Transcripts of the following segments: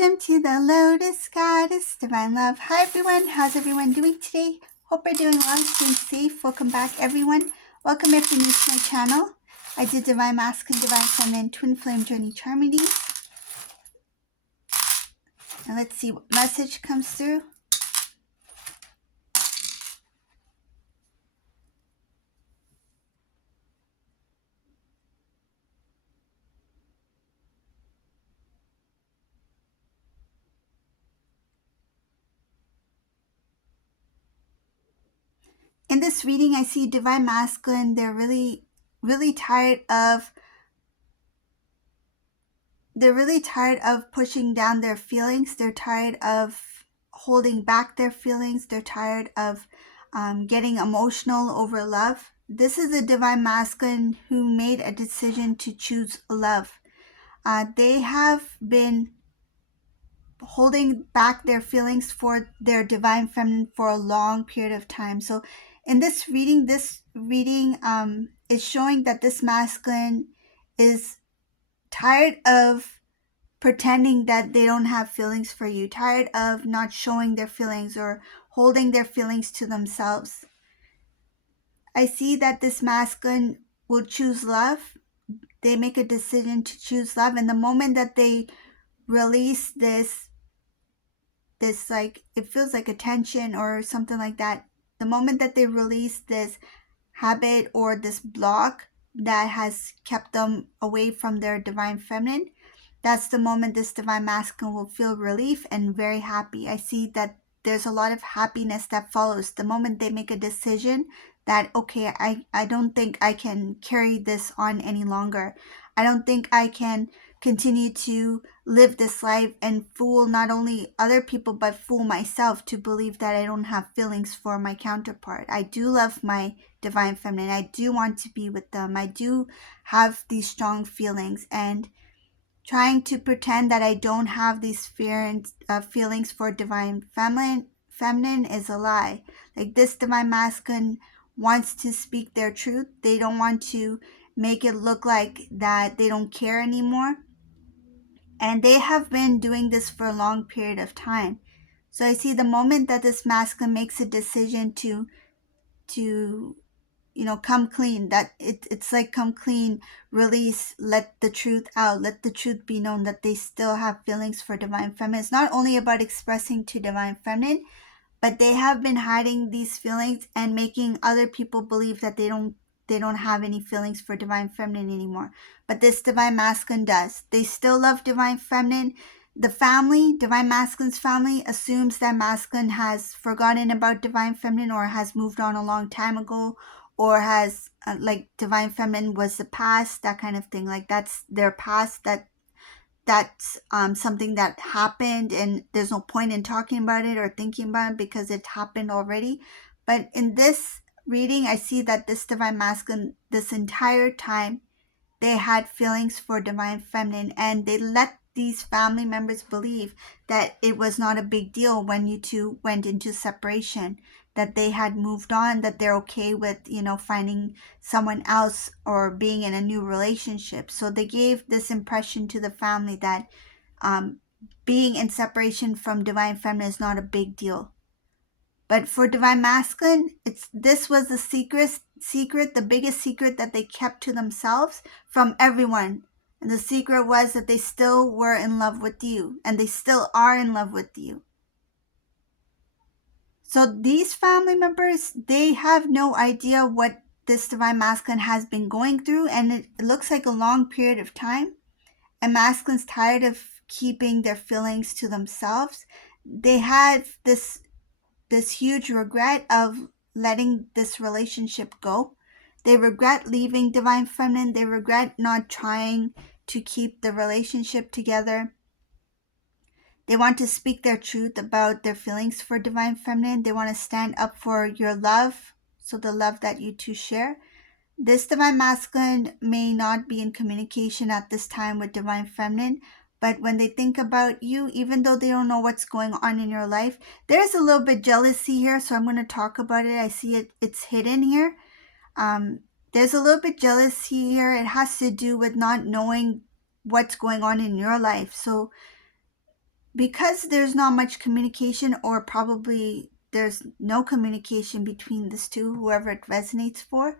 Welcome to the Lotus Goddess Divine Love. Hi everyone, how's everyone doing today? Hope you're doing well, staying safe. Welcome back everyone. Welcome if you're new to my channel. I did Divine Masculine, Divine Feminine, Twin Flame Journey Charm readings. And let's see what message comes through. In this reading, I see Divine Masculine. They're really tired of pushing down their feelings. They're tired of holding back their feelings. They're tired of getting emotional over love. This is a Divine Masculine who made a decision to choose love. They have been holding back their feelings for their Divine Feminine for a long period of time. So in this reading is showing that this Masculine is tired of pretending that they don't have feelings for you, tired of not showing their feelings or holding their feelings to themselves. I see that this Masculine will choose love. They make a decision to choose love, and the moment that they release this like, it feels like a tension or something like that, the moment that they release this habit or this block that has kept them away from their Divine Feminine, that's the moment this Divine Masculine will feel relief and very happy. I see that there's a lot of happiness that follows the moment they make a decision that, okay, I don't think I can carry this on any longer. I don't think I can continue to live this life and fool not only other people but fool myself to believe that I don't have feelings for my counterpart. I do love my Divine Feminine. I do want to be with them. I do have these strong feelings, and trying to pretend that I don't have these feelings for Divine Feminine is a lie. Like, this Divine Masculine wants to speak their truth. They don't want to make it look like that they don't care anymore. And they have been doing this for a long period of time. So I see the moment that this Masculine makes a decision to come clean, that it's like come clean, release, let the truth out, let the truth be known that they still have feelings for Divine Feminine. It's not only about expressing to Divine Feminine, but they have been hiding these feelings and making other people believe that they don't have any feelings for Divine Feminine anymore. But this Divine Masculine does. They still love Divine Feminine. The family, Divine Masculine's family, assumes that Masculine has forgotten about Divine Feminine or has moved on a long time ago, or has like Divine Feminine was the past, that kind of thing. Like, that's their past, that's something that happened, and there's no point in talking about it or thinking about it because it happened already. But in this reading, I see that this Divine Masculine, this entire time, they had feelings for Divine Feminine, and they let these family members believe that it was not a big deal when you two went into separation, that they had moved on, that they're okay with, finding someone else or being in a new relationship. So they gave this impression to the family that being in separation from Divine Feminine is not a big deal. But for Divine Masculine, this was the secret, the biggest secret that they kept to themselves from everyone. And the secret was that they still were in love with you, and they still are in love with you. So these family members, they have no idea what this Divine Masculine has been going through, and it looks like a long period of time. And Masculine's tired of keeping their feelings to themselves. They have this huge regret of letting this relationship go. They regret leaving Divine Feminine. They regret not trying to keep the relationship together. They want to speak their truth about their feelings for Divine Feminine. They want to stand up for your love, so the love that you two share. This Divine Masculine may not be in communication at this time with Divine Feminine, but when they think about you, even though they don't know what's going on in your life, there's a little bit jealousy here, so I'm going to talk about it. I see it's hidden here. There's a little bit jealousy here. It has to do with not knowing what's going on in your life. So because there's not much communication, or probably there's no communication between these two, whoever it resonates for,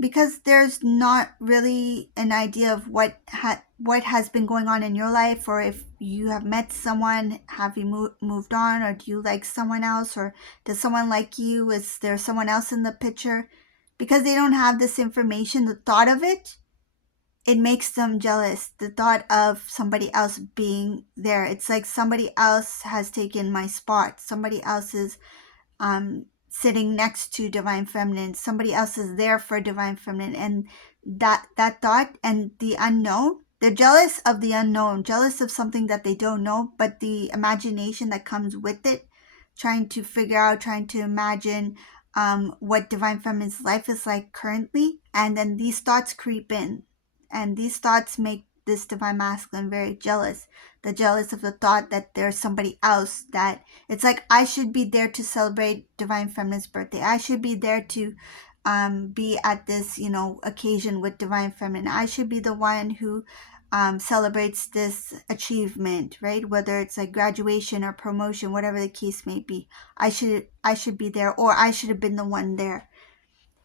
because there's not really an idea of what has been going on in your life, or if you have met someone, have you moved on, or do you like someone else, or does someone like you, is there someone else in the picture? Because they don't have this information, the thought of it makes them jealous. The thought of somebody else being there, it's like somebody else has taken my spot, somebody else is sitting next to divine feminine, somebody else is there for divine feminine, and that thought and the unknown, they're jealous of the unknown, jealous of something that they don't know, but the imagination that comes with it, trying to figure out, trying to imagine what divine feminine's life is like currently, and then these thoughts creep in, and these thoughts make this divine masculine very jealous. The jealous of the thought that there's somebody else, that it's like, I should be there to celebrate divine feminine's birthday, I should be there to be at this occasion with divine feminine, I should be the one who celebrates this achievement, right? Whether it's like graduation or promotion, whatever the case may be, I should be there, or I should have been the one there.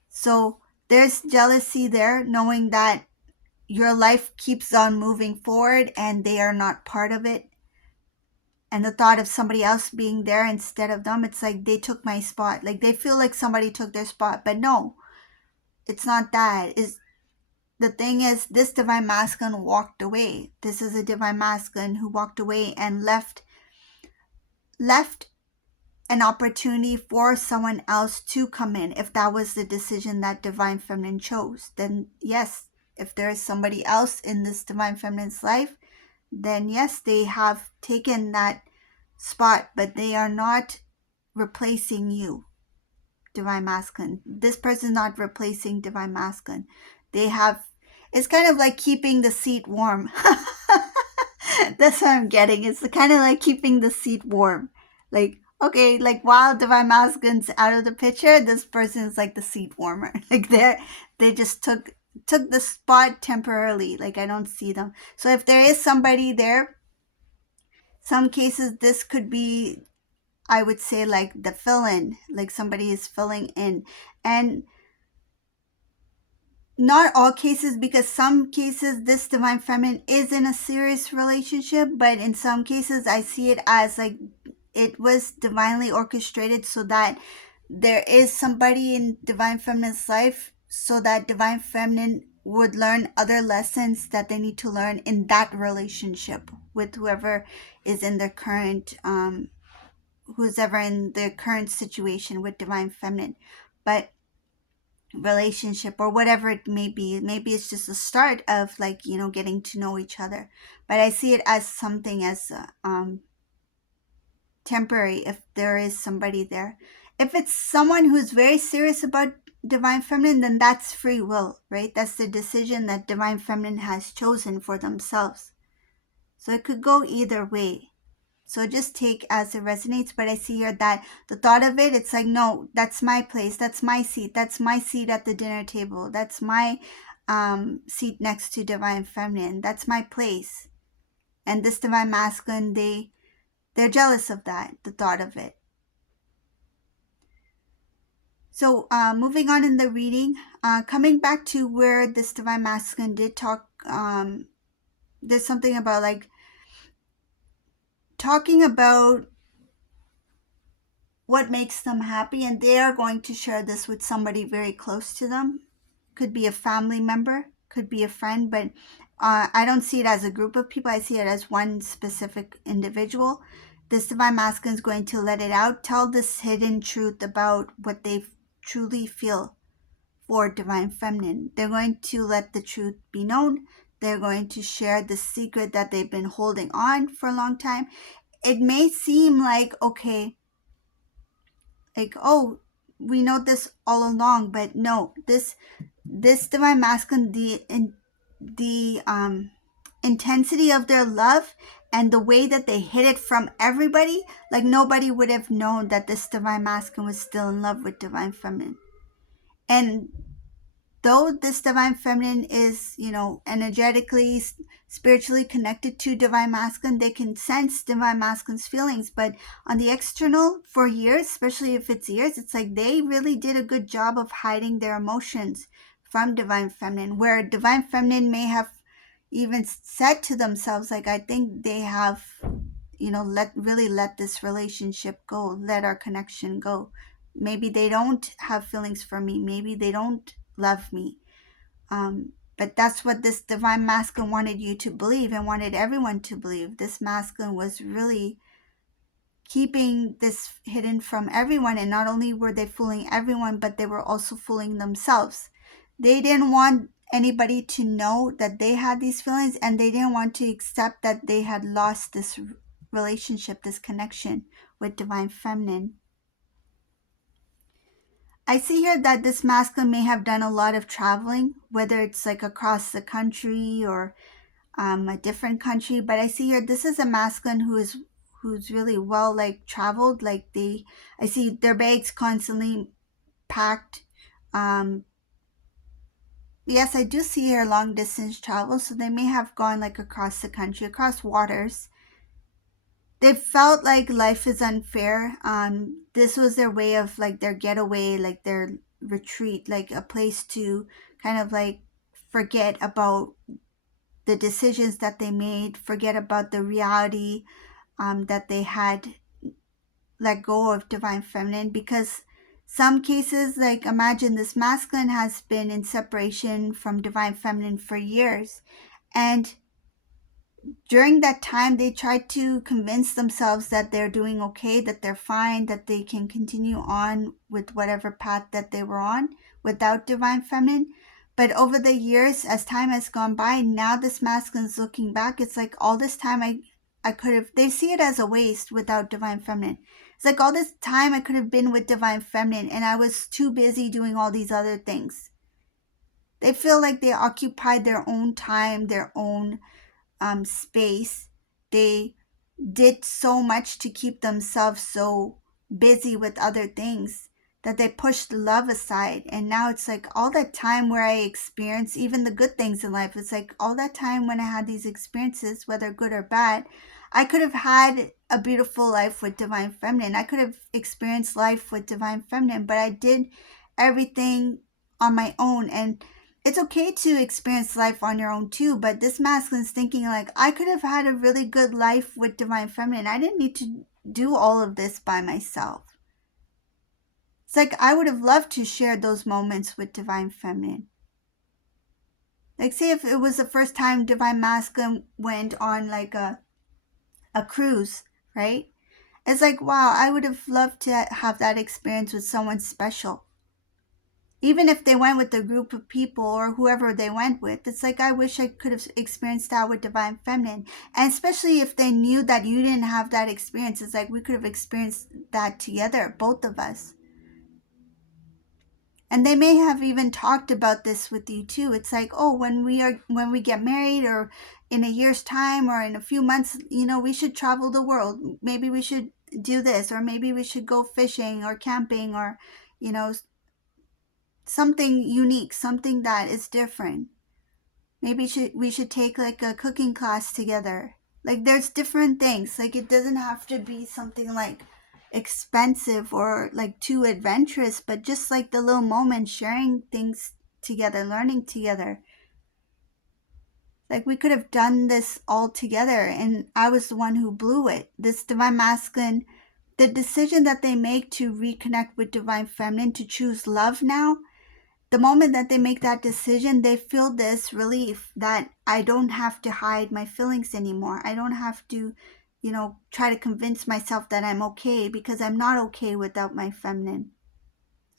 So there's jealousy there, knowing that your life keeps on moving forward and they are not part of it. And the thought of somebody else being there instead of them, it's like they took my spot. Like they feel like somebody took their spot. But no, it's not that. The thing is, this divine masculine walked away. This is a divine masculine who walked away and left an opportunity for someone else to come in. If that was the decision that divine feminine chose, then yes, if there is somebody else in this divine feminine's life, then yes, they have taken that spot, but they are not replacing you, divine masculine. This person is not replacing divine masculine. It's kind of like keeping the seat warm. That's what I'm getting. It's kind of like keeping the seat warm. Like, okay, like while divine masculine's out of the picture, this person is like the seat warmer. Like they just took the spot temporarily. Like I don't see them. So if there is somebody there, some cases this could be, I would say, like the fill-in, like somebody is filling in. And not all cases, because some cases this divine feminine is in a serious relationship, but in some cases I see it as like it was divinely orchestrated so that there is somebody in divine feminine's life, so that divine feminine would learn other lessons that they need to learn in that relationship with whoever is in their current who's ever in their current situation with divine feminine. But relationship or whatever it may be, maybe it's just a start of like getting to know each other, but I see it as something as temporary. If there is somebody there, if it's someone who's very serious about divine feminine, then that's free will, right? That's the decision that divine feminine has chosen for themselves. So it could go either way. So just take as it resonates. But I see here that the thought of it, it's like, no, that's my place. That's my seat. That's my seat at the dinner table. That's my seat next to divine feminine. That's my place. And this divine masculine, they're jealous of that, the thought of it. So moving on in the reading, coming back to where this divine masculine did talk, there's something about like talking about what makes them happy, and they are going to share this with somebody very close to them. Could be a family member, could be a friend, but I don't see it as a group of people. I see it as one specific individual. This divine masculine is going to let it out, tell this hidden truth about what they truly feel for divine feminine. They're going to let the truth be known. They're going to share the secret that they've been holding on for a long time. It may seem like, okay, like, oh, we know this all along, but no, this divine masculine, the intensity of their love and the way that they hid it from everybody, like nobody would have known that this divine masculine was still in love with divine feminine. And though this divine feminine is, energetically, spiritually connected to divine masculine, they can sense divine masculine's feelings. But on the external, for years, especially if it's years, it's like they really did a good job of hiding their emotions from divine feminine, where divine feminine may have even said to themselves, like, I think they have, let this relationship go, let our connection go. Maybe they don't have feelings for me, maybe they don't love me. But that's what this divine masculine wanted you to believe, and wanted everyone to believe. This masculine was really keeping this hidden from everyone, and not only were they fooling everyone, but they were also fooling themselves. They didn't want anybody to know that they had these feelings, and they didn't want to accept that they had lost this relationship, this connection with divine feminine. I see here that this masculine may have done a lot of traveling, whether it's like across the country or a different country. But I see here this is a masculine who's really well, like, traveled. Like, I see their bags constantly packed. Yes, I do see here long distance travel, so they may have gone like across the country, across waters. They felt like life is unfair. This was their way of, like, their getaway, like their retreat, like a place to kind of like forget about the decisions that they made, forget about the reality that they had let go of divine feminine. Because some cases, like, imagine this masculine has been in separation from divine feminine for years, and during that time they tried to convince themselves that they're doing okay, that they're fine, that they can continue on with whatever path that they were on without divine feminine. But over the years, as time has gone by, now this masculine's looking back, it's like, all this time I could have, they see it as a waste without divine feminine. It's like, all this time I could have been with divine feminine, and I was too busy doing all these other things. They feel like they occupied their own time, their own space. They did so much to keep themselves so busy with other things that they pushed love aside. And now it's like, all that time where I experienced even the good things in life, it's like, all that time when I had these experiences, whether good or bad, I could have had a beautiful life with divine feminine. I could have experienced life with divine feminine, but I did everything on my own. And it's okay to experience life on your own too, but this masculine's thinking, like, I could have had a really good life with divine feminine. I didn't need to do all of this by myself. It's like, I would have loved to share those moments with divine feminine. Like, say if it was the first time divine masculine went on like a cruise, right? It's like, wow, I would have loved to have that experience with someone special. Even if they went with a group of people or whoever they went with, it's like, I wish I could have experienced that with divine feminine. And especially if they knew that you didn't have that experience, it's like, we could have experienced that together, both of us. And they may have even talked about this with you too. It's like, oh, when we get married, or in a year's time, or in a few months, we should travel the world. Maybe we should do this, or maybe we should go fishing or camping, or something unique, something that is different. Maybe we should take like a cooking class together. Like, there's different things. Like, it doesn't have to be something like expensive or like too adventurous, but just like the little moments, sharing things together, learning together. Like, we could have done this all together, and I was the one who blew it. This divine masculine, the decision that they make to reconnect with divine feminine, to choose love now, the moment that they make that decision, they feel this relief that I don't have to hide my feelings anymore. I don't have to, try to convince myself that I'm okay, because I'm not okay without my feminine.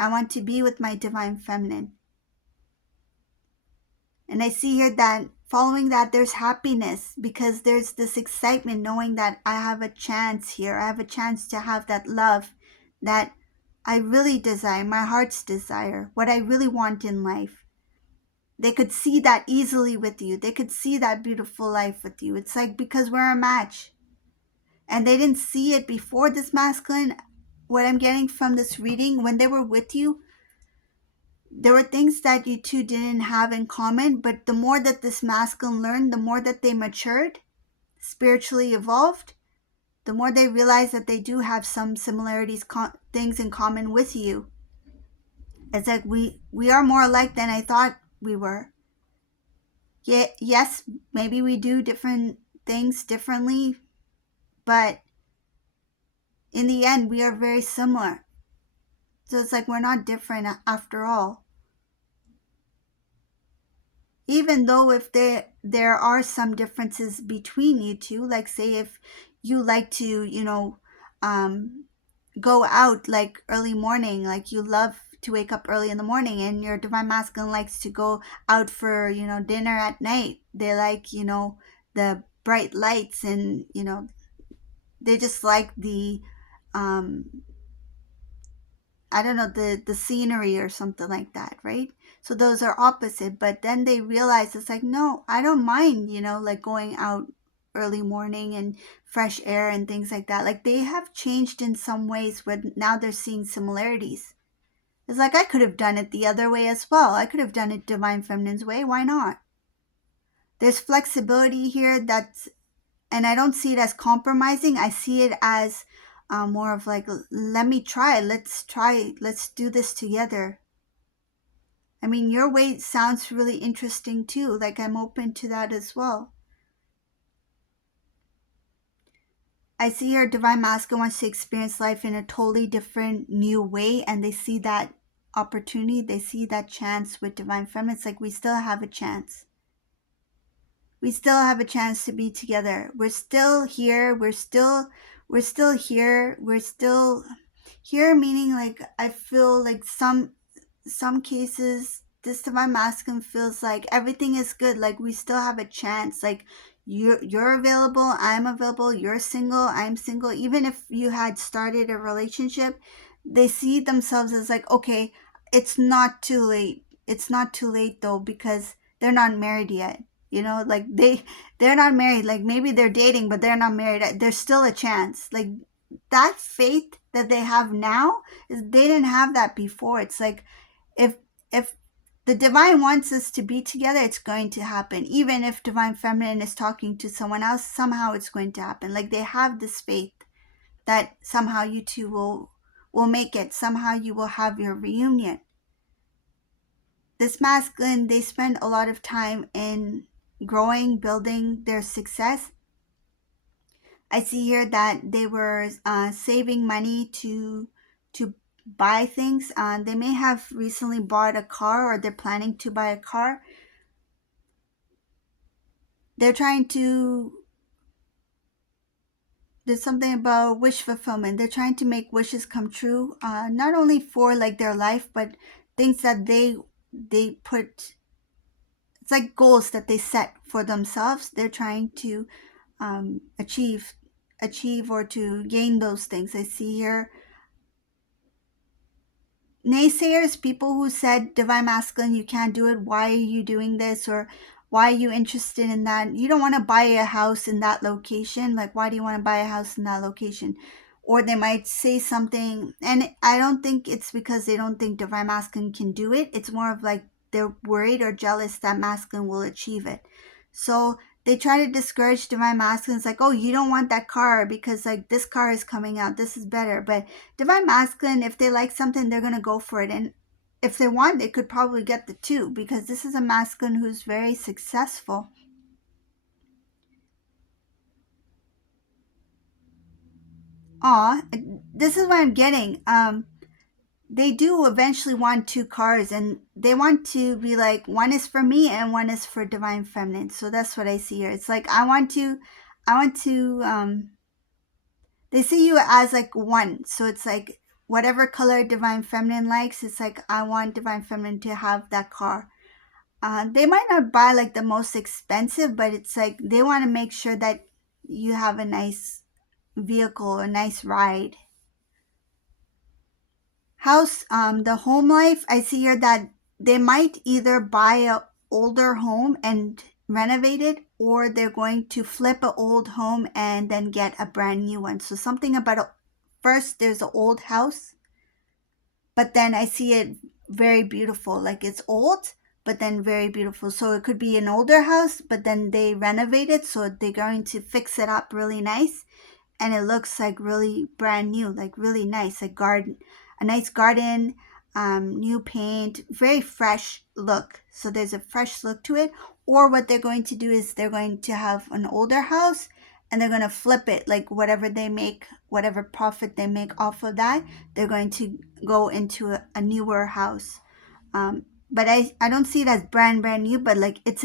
I want to be with my divine feminine. And I see here that following that, there's happiness, because there's this excitement knowing that I have a chance here. I have a chance to have that love that I really desire, my heart's desire, what I really want in life. They could see that easily with you. They could see that beautiful life with you. It's like, because we're a match. And they didn't see it before. This masculine, what I'm getting from this reading, when they were with you, there were things that you two didn't have in common, but the more that this masculine learned, the more that they matured, spiritually evolved, the more they realize that they do have some similarities, things in common with you. It's like we are more alike than I thought we were. Yeah, yes, maybe we do different things differently, but in the end, we are very similar. So it's like we're not different after all. Even though if there are some differences between you two, like say if you like to, um, go out like early morning, like you love to wake up early in the morning, and your divine masculine likes to go out for, dinner at night. They like, the bright lights, and they just like the um I don't know, the scenery or something like that, right? So those are opposite, but then they realize it's like, no, I don't mind, like going out early morning and fresh air and things like that. Like they have changed in some ways where now they're seeing similarities. It's like I could have done it the other way as well. I could have done it divine feminine's way. Why not? There's flexibility here that's, and I don't see it as compromising. I see it as more of like, let me try. Let's try. Let's do this together. I mean, your way sounds really interesting too. Like I'm open to that as well. I see your divine masculine wants to experience life in a totally different, new way, and they see that opportunity. They see that chance with divine feminine. It's like we still have a chance. We still have a chance to be together. We're still here. We're still here. We're still here, meaning like I feel like some cases this divine masculine feels like everything is good, like we still have a chance, like you're available, I'm available, you're single, I'm single. Even if you had started a relationship, they see themselves as like, okay, it's not too late. It's not too late though, because they're not married yet. Like they're not married. Like maybe they're dating, but they're not married. There's still a chance. Like that faith that they have now is they didn't have that before. It's like if if the divine wants us to be together, it's going to happen. Even if divine feminine is talking to someone else, somehow it's going to happen. Like they have this faith that somehow you two will make it. Somehow you will have your reunion. This masculine, they spend a lot of time in growing, building their success. I see here that they were saving money to buy things. They may have recently bought a car, or they're planning to buy a car. They're trying to. There's something about wish fulfillment. They're trying to make wishes come true, not only for like their life, but things that they put. It's like goals that they set for themselves. They're trying to achieve or to gain those things. I see here naysayers, people who said divine masculine, you can't do it, why are you doing this, or why are you interested in that, you don't want to buy a house in that location, like why do you want to buy a house in that location? Or they might say something, and I don't think it's because they don't think divine masculine can do it. It's more of like they're worried or jealous that masculine will achieve it. So they try to discourage divine masculine. It's like, oh, you don't want that car because like this car is coming out, this is better. But divine masculine, if they like something, they're going to go for it. And if they want, they could probably get the two, because this is a masculine who's very successful. Aw, this is what I'm getting. They do eventually want two cars, and they want to be like, one is for me and one is for divine feminine. So that's what I see here. It's like I want to they see you as like one. So it's like whatever color divine feminine likes, it's like I want divine feminine to have that car. They might not buy like the most expensive, but it's like they want to make sure that you have a nice vehicle, a nice ride. House, the home life, I see here that they might either buy a older home and renovate it, or they're going to flip an old home and then get a brand new one. So something about first there's an old house, but then I see it very beautiful. Like it's old, but then very beautiful. So it could be an older house, but then they renovate it, so they're going to fix it up really nice, and it looks like really brand new, like really nice, like garden, a nice garden, new paint, very fresh look. So there's a fresh look to it. Or what they're going to do is they're going to have an older house and they're going to flip it, like whatever they make, whatever profit they make off of that, they're going to go into a newer house. But I don't see it as brand new, but like it's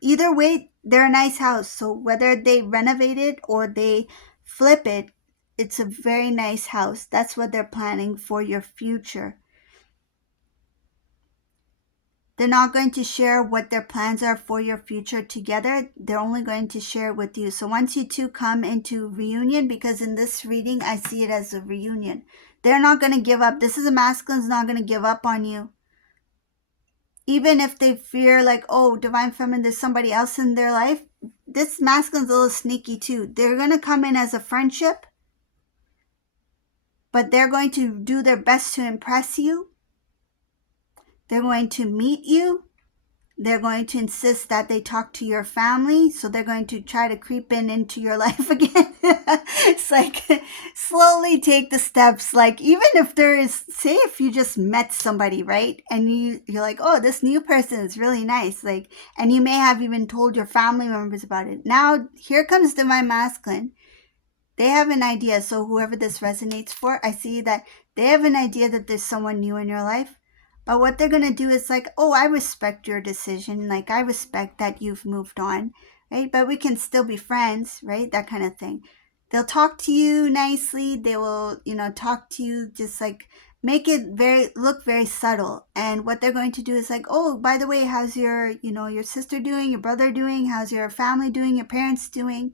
either way, they're a nice house. So whether they renovate it or they flip it, it's a very nice house. That's what they're planning for your future. They're not going to share what their plans are for your future together. They're only going to share with you. So once you two come into reunion, because in this reading I see it as a reunion, they're not going to give up. This is a masculine's not going to give up on you. Even if they fear like, oh, divine feminine, there's somebody else in their life, this masculine's a little sneaky too. They're going to come in as a friendship, but they're going to do their best to impress you. They're going to meet you. They're going to insist that they talk to your family. So they're going to try to creep into your life again. It's like slowly take the steps. Like even if there is, say if you just met somebody, right? And you're like, oh, this new person is really nice. Like, and you may have even told your family members about it. Now here comes divine masculine. They have an idea. So whoever this resonates for, I see that they have an idea that there's someone new in your life. But what they're going to do is like, oh, I respect your decision. Like, I respect that you've moved on, right? But we can still be friends, right? That kind of thing. They'll talk to you nicely. They will, talk to you just like make it look very subtle. And what they're going to do is like, oh, by the way, how's your, your sister doing, your brother doing? How's your family doing, your parents doing?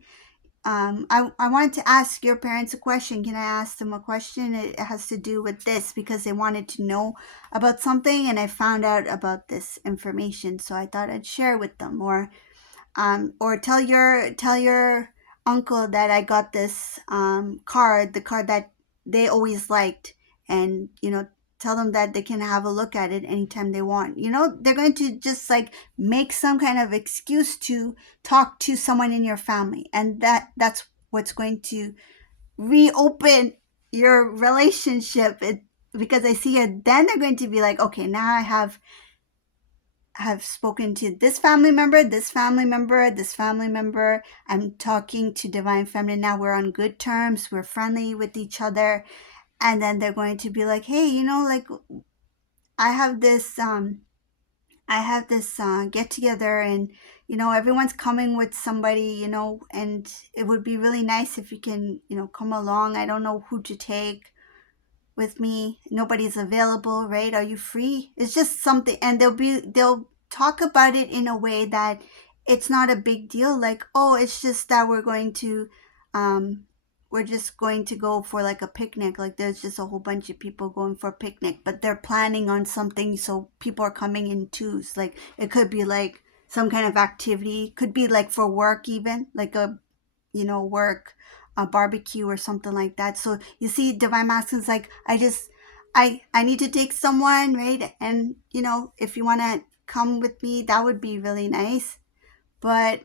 I wanted to ask your parents a question. Can I ask them a question? It has to do with this because they wanted to know about something and I found out about this information. So I thought I'd share with them, or tell your uncle that I got this card, the card that they always liked, and tell them that they can have a look at it anytime they want. They're going to just like make some kind of excuse to talk to someone in your family, and that's what's going to reopen your relationship. Because I see it, then they're going to be like, okay, now I have spoken to this family member, this family member, this family member. I'm talking to divine feminine now. We're on good terms. We're friendly with each other. And then they're going to be like, hey, like I have this get together, and everyone's coming with somebody, and it would be really nice if you can, come along. I don't know who to take with me. Nobody's available, right? Are you free? It's just something, and they'll talk about it in a way that it's not a big deal. Like, oh, it's just that we're just going to go for like a picnic. Like there's just a whole bunch of people going for a picnic, but they're planning on something, so people are coming in twos. Like it could be like some kind of activity, could be like for work, even like a work, a barbecue or something like that. So you see, divine masculine's like, I need to take someone, right? And if you want to come with me, that would be really nice. But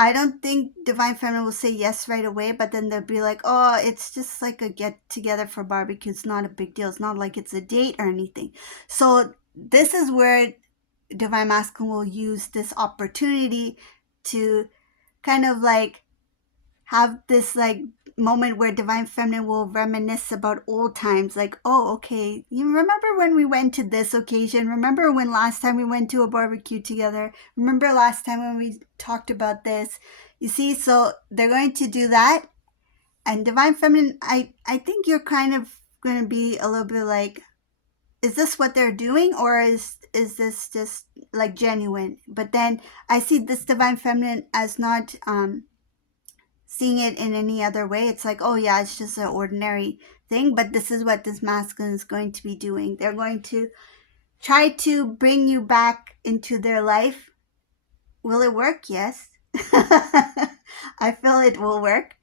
I don't think divine feminine will say yes right away, but then they'll be like, oh, it's just like a get together for barbecue. It's not a big deal. It's not like it's a date or anything. So this is where divine masculine will use this opportunity to kind of like have this like moment where divine feminine will reminisce about old times, like, oh, okay, you remember when we went to this occasion? Remember when last time we went to a barbecue together? Remember last time when we talked about this? You see, so they're going to do that. And divine feminine, I think you're kind of going to be a little bit like, is this what they're doing, or is this just like genuine? But then I see this divine feminine as not seeing it in any other way. It's like, oh yeah, it's just an ordinary thing, but this is what this masculine is going to be doing. They're going to try to bring you back into their life. Will it work? Yes. I feel it will work.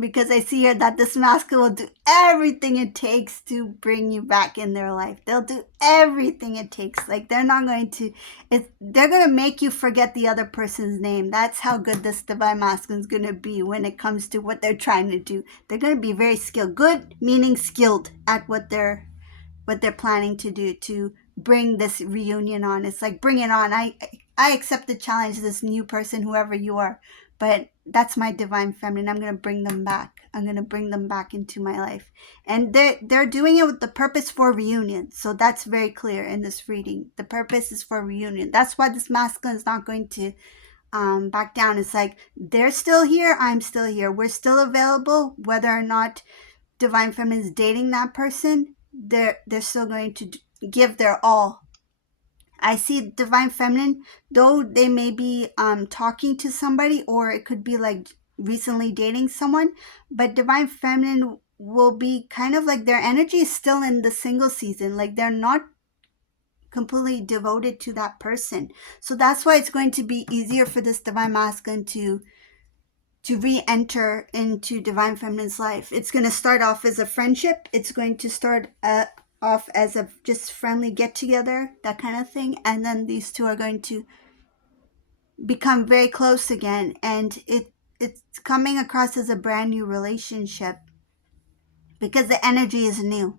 because I see here that this masculine will do everything it takes to bring you back in their life. They'll do everything it takes. Like they're not going to, they're going to make you forget the other person's name. That's how good this divine masculine is going to be when it comes to what they're trying to do. They're going to be very skilled. Good meaning skilled at what they're planning to do to bring this reunion on. It's like, bring it on. I accept the challenge, this new person, whoever you are. But that's my divine feminine. I'm going to bring them back. I'm going to bring them back into my life. And they're doing it with the purpose for reunion. So that's very clear in this reading. The purpose is for reunion. That's why this masculine is not going to back down. It's like, they're still here. I'm still here. We're still available, whether or not divine feminine is dating that person. They're still going to give their all. I see divine feminine, though they may be talking to somebody, or it could be like recently dating someone, but divine feminine will be kind of like their energy is still in the single season. Like they're not completely devoted to that person. So that's why it's going to be easier for this divine masculine to re-enter into divine feminine's life. It's going to start off as a friendship. It's going to start off as a just friendly get together, that kind of thing, and then these two are going to become very close again, and it's coming across as a brand new relationship because the energy is new.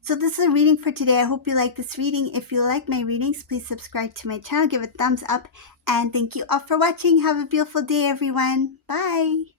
So this is a reading for today. I hope you like this reading. If you like my readings, please subscribe to my channel, give it a thumbs up, and thank you all for watching. Have a beautiful day, everyone. Bye.